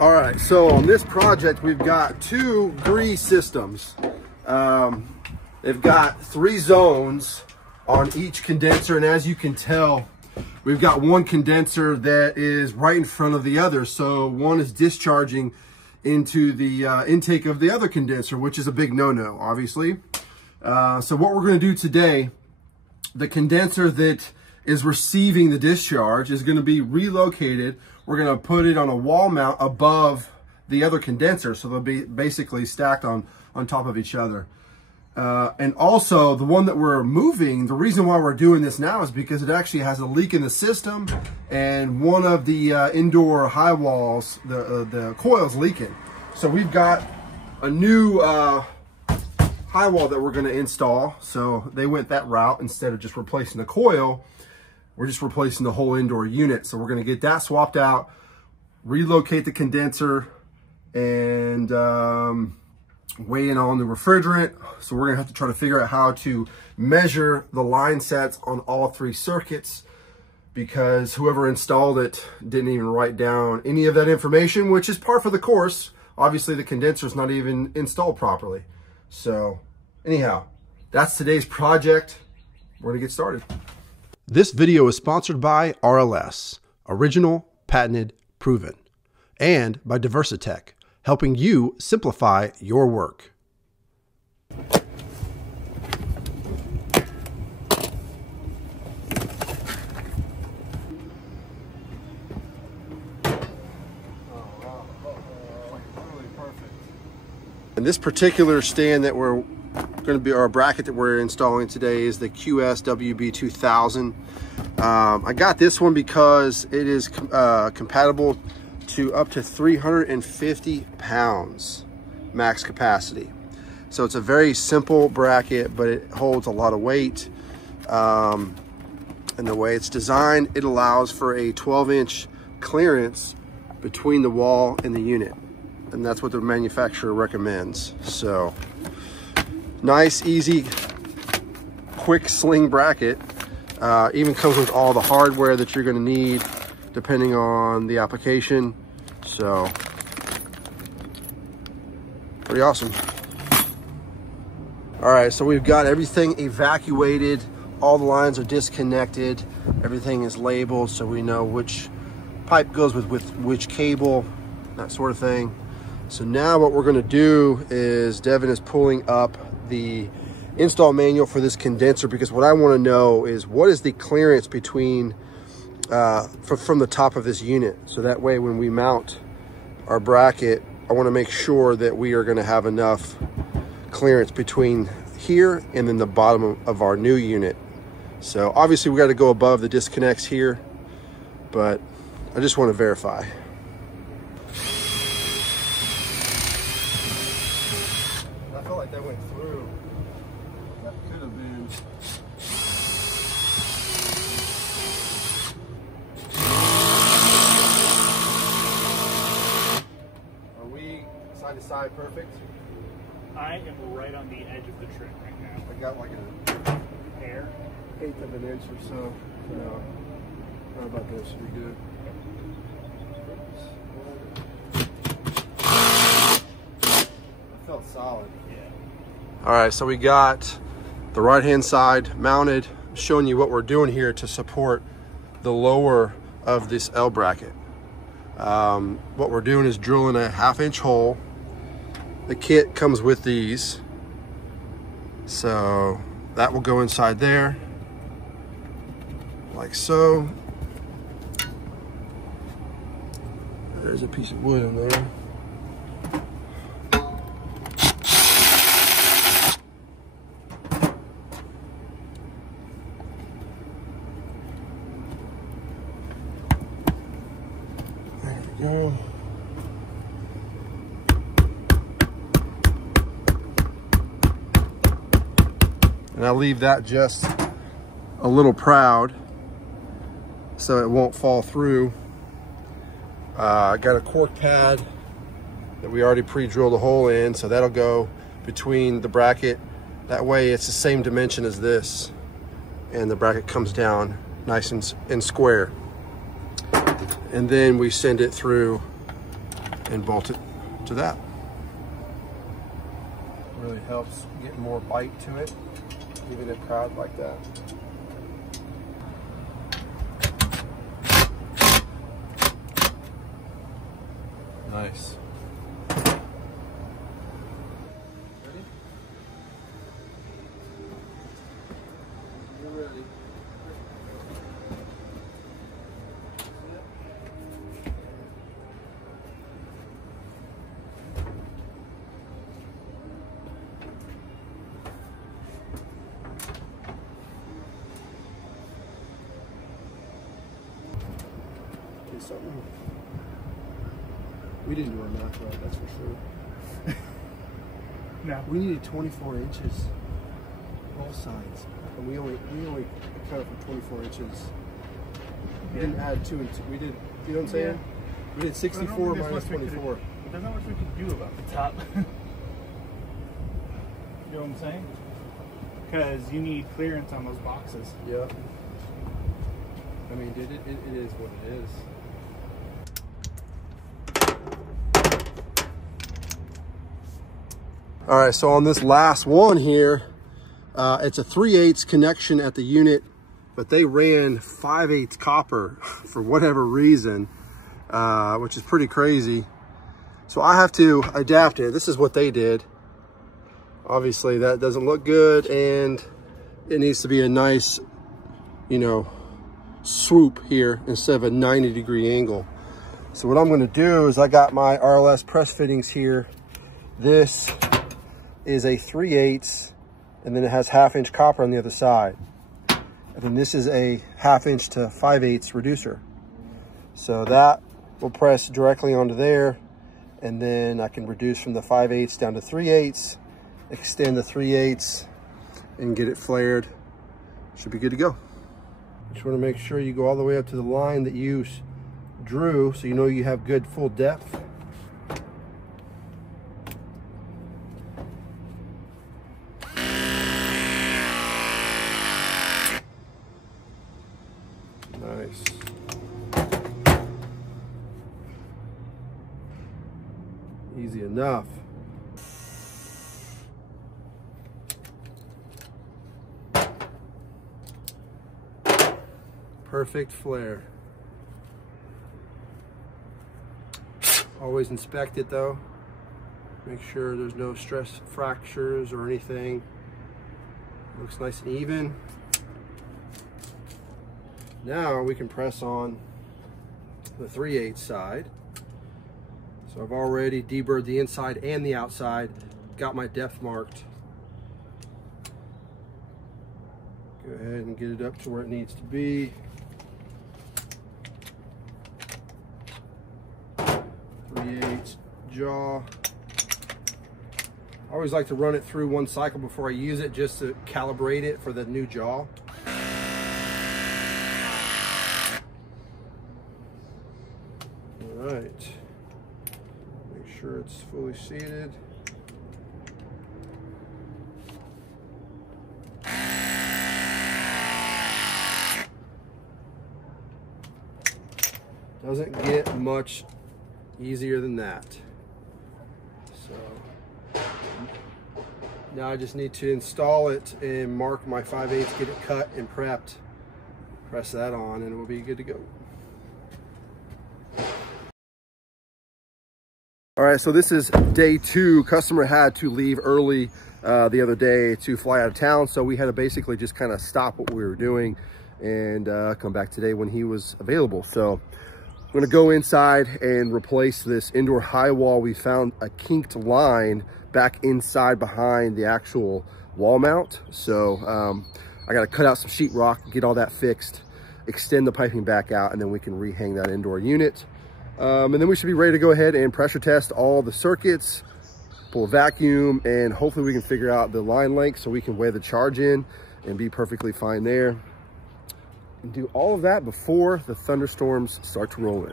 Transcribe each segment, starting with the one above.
All right, so on this project, we've got two grease systems. They've got 3 zones on each condenser, and as you can tell, we've got one condenser that is right in front of the other. So one is discharging into the intake of the other condenser, which is a big no-no, obviously. So what we're gonna do today, the condenser that is receiving the discharge is gonna be relocated. We're gonna put it on a wall mount above the other condenser, so they'll be basically stacked on top of each other. And also the one that we're moving, the reason why we're doing this now is because it actually has a leak in the system, and one of the indoor high walls, the coil's leaking. So we've got a new high wall that we're gonna install. So they went that route. Instead of just replacing the coil, we're just replacing the whole indoor unit. So we're gonna get that swapped out, relocate the condenser, and weigh in on the refrigerant. So we're gonna have to try to figure out how to measure the line sets on all 3 circuits, because whoever installed it didn't even write down any of that information, which is par for the course. Obviously the condenser is not even installed properly. So anyhow, that's today's project. We're gonna get started. This video is sponsored by RLS, Original, Patented, Proven, and by Diversitech, helping you simplify your work. And this particular stand that we're going to be, our bracket that we're installing today, is the QSWB2000. I got this one because it is compatible to up to 350 pounds max capacity. So it's a very simple bracket, but it holds a lot of weight. And the way it's designed, it allows for a 12-inch clearance between the wall and the unit. And that's what the manufacturer recommends. So nice, easy, quick sling bracket. Even comes with all the hardware that you're gonna need depending on the application. So pretty awesome. All right, so we've got everything evacuated. All the lines are disconnected. Everything is labeled so we know which pipe goes with which cable, that sort of thing. So now what we're gonna do is Devin is pulling up the install manual for this condenser, because what I wanna know is what is the clearance between, from the top of this unit. So that way when we mount our bracket, I wanna make sure that we are gonna have enough clearance between here and then the bottom of our new unit. So obviously we gotta go above the disconnects here, but I just wanna verify. That went through. That could have been. Are we side to side perfect? I am right on the edge of the trim right now. I got like a hair, 1/8 of an inch or so. So, how about this? Should be good. I felt solid. All right, so we got the right-hand side mounted. I'm showing you what we're doing here to support the lower of this L bracket. What we're doing is drilling a 1/2-inch hole. The kit comes with these. So that will go inside there, like so. There's a piece of wood in there. Go. And I'll leave that just a little proud so it won't fall through. I got a cork pad that we already pre-drilled a hole in, so that'll go between the bracket. That way it's the same dimension as this, and the bracket comes down nice and square. And then we send it through and bolt it to that. Really helps get more bite to it, leaving it proud like that. Nice. Ready? You're ready. Okay, something. We didn't do our math right, that's for sure. No. We needed 24 inches, both sides, and we only accounted for 24 inches. We didn't add 2 and 2. We did, you know what I'm saying? Yeah. We did 64 minus 24. There's not much we can do about the top. You know what I'm saying? Because you need clearance on those boxes. Yeah. I mean, it is what it is. All right, so on this last one here, it's a 3/8 connection at the unit, but they ran 5/8 copper for whatever reason, which is pretty crazy. So I have to adapt it. This is what they did. Obviously that doesn't look good, and it needs to be a nice, you know, swoop here instead of a 90-degree angle. So what I'm gonna do is I got my RLS press fittings here. This is a 3/8, and then it has 1/2 inch copper on the other side. And then this is a 1/2 inch to 5/8 reducer. So that will press directly onto there, and then I can reduce from the 5/8 down to 3/8, extend the 3/8, and get it flared. Should be good to go. Just want to make sure you go all the way up to the line that you drew, so you know you have good full depth. Nice. Easy enough. Perfect flare. Always inspect it though. Make sure there's no stress fractures or anything. Looks nice and even. Now we can press on the 3/8 side. So I've already deburred the inside and the outside, got my depth marked. Go ahead and get it up to where it needs to be. 3/8 jaw. I always like to run it through one cycle before I use it, just to calibrate it for the new jaw. All right, make sure it's fully seated. Doesn't get much easier than that. So now I just need to install it and mark my 5/8, get it cut and prepped, press that on, and it will be good to go. All right, so this is day 2. Customer had to leave early the other day to fly out of town, so we had to basically just kind of stop what we were doing and come back today when he was available. So I'm gonna go inside and replace this indoor high wall. We found a kinked line back inside behind the actual wall mount. So I gotta cut out some sheetrock, get all that fixed, extend the piping back out, and then we can rehang that indoor unit. And then we should be ready to go ahead and pressure test all the circuits, pull a vacuum, and hopefully we can figure out the line length so we can weigh the charge in and be perfectly fine there. And do all of that before the thunderstorms start to roll in.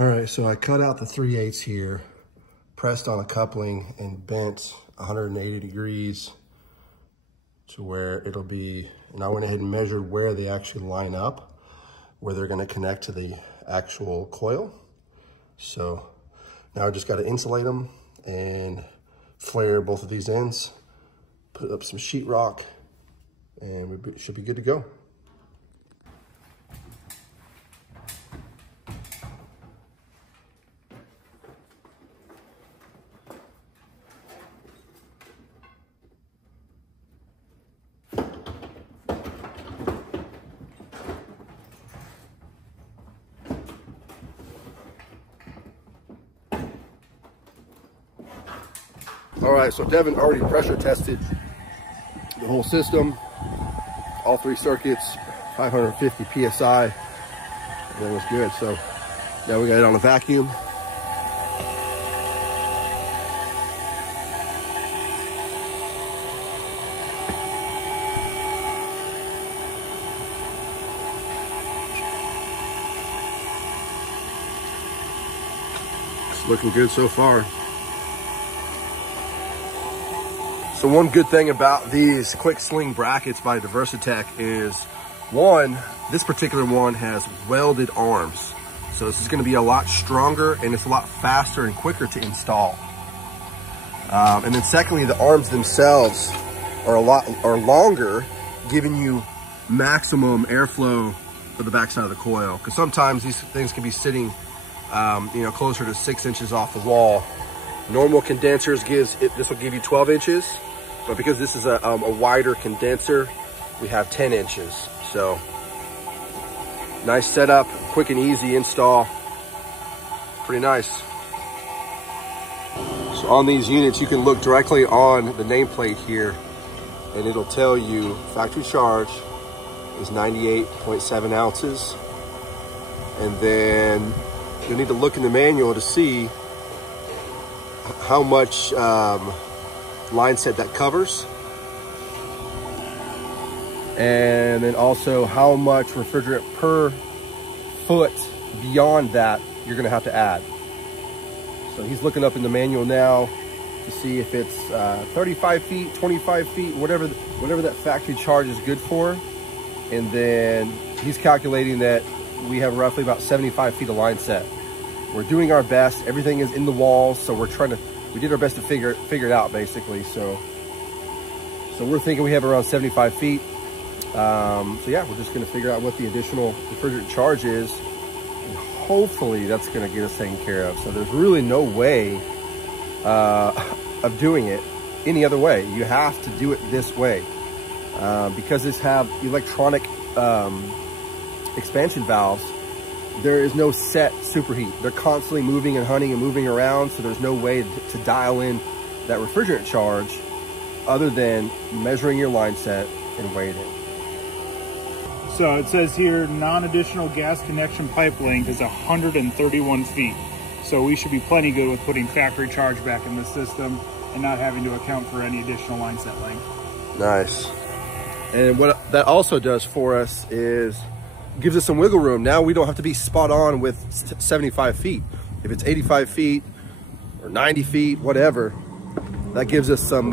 All right, so I cut out the 3/8 here, pressed on a coupling and bent 180 degrees to where it'll be, and I went ahead and measured where they actually line up, where they're gonna connect to the actual coil. So now I just gotta insulate them and flare both of these ends, put up some sheetrock, and we should be good to go. All right, so Devin already pressure tested the whole system, all 3 circuits, 550 PSI, and that was good. So now we got it on a vacuum. It's looking good so far. So one good thing about these quick sling brackets by Diversitech is, one, this particular one has welded arms. So this is gonna be a lot stronger and it's a lot faster and quicker to install. And then secondly, the arms themselves are longer, giving you maximum airflow for the backside of the coil. Because sometimes these things can be sitting closer to 6 inches off the wall. Normal condensers this will give you 12 inches. But because this is a wider condenser, we have 10 inches. So nice setup, quick and easy install. Pretty nice. So on these units, you can look directly on the nameplate here and it'll tell you factory charge is 98.7 ounces. And then you'll need to look in the manual to see how much line set that covers, and then also how much refrigerant per foot beyond that you're going to have to add. So he's looking up in the manual now to see if it's 35 feet, 25 feet, whatever that factory charge is good for, and then he's calculating that we have roughly about 75 feet of line set. We're doing our best. Everything is in the walls, so we did our best to figure it out, basically. So we're thinking we have around 75 feet. So yeah, we're just gonna figure out what the additional refrigerant charge is, and hopefully that's gonna get us taken care of. So there's really no way of doing it any other way. You have to do it this way. Because these have electronic expansion valves, there is no set superheat. They're constantly moving and hunting and moving around, so there's no way to dial in that refrigerant charge other than measuring your line set and waiting. So it says here, non-additional gas connection pipe length is 131 feet. So we should be plenty good with putting factory charge back in the system and not having to account for any additional line set length. Nice. And what that also does for us is gives us some wiggle room. Now we don't have to be spot on with 75 feet. If it's 85 feet or 90 feet, whatever, that gives us some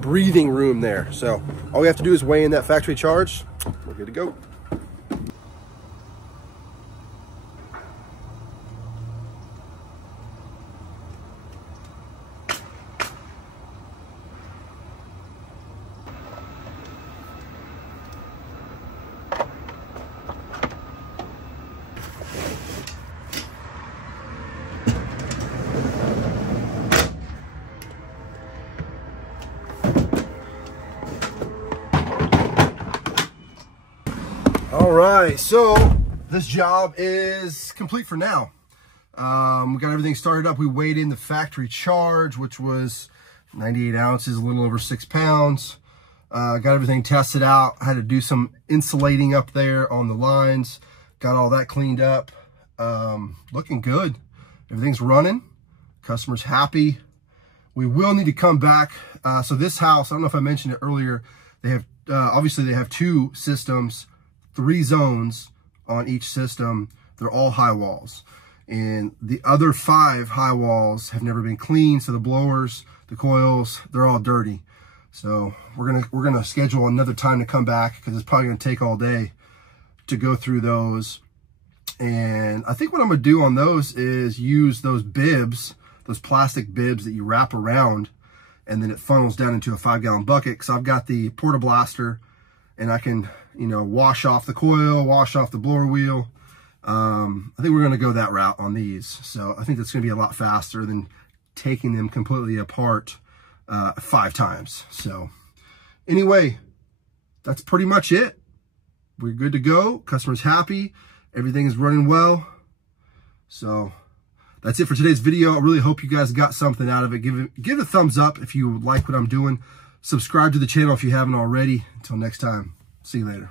breathing room there. So all we have to do is weigh in that factory charge. We're good to go. All right, so this job is complete for now. We got everything started up. We weighed in the factory charge, which was 98 ounces, a little over 6 pounds. Got everything tested out. I had to do some insulating up there on the lines. Got all that cleaned up. Looking good. Everything's running. Customer's happy. We will need to come back. So this house, I don't know if I mentioned it earlier, they have, obviously they have 2 systems, 3 zones on each system. They're all high walls. And the other 5 high walls have never been cleaned, so the blowers, the coils, they're all dirty. So we're gonna schedule another time to come back, because it's probably gonna take all day to go through those. And I think what I'm gonna do on those is use those bibs, those plastic bibs that you wrap around, and then it funnels down into a 5-gallon bucket, because I've got the Porta-Blaster, and I can, you know, wash off the coil, wash off the blower wheel. I think we're gonna go that route on these. So I think that's gonna be a lot faster than taking them completely apart 5 times. So anyway, that's pretty much it. We're good to go. Customer's happy. Everything is running well. So that's it for today's video. I really hope you guys got something out of it. Give it a thumbs up if you like what I'm doing. Subscribe to the channel if you haven't already. Until next time, see you later.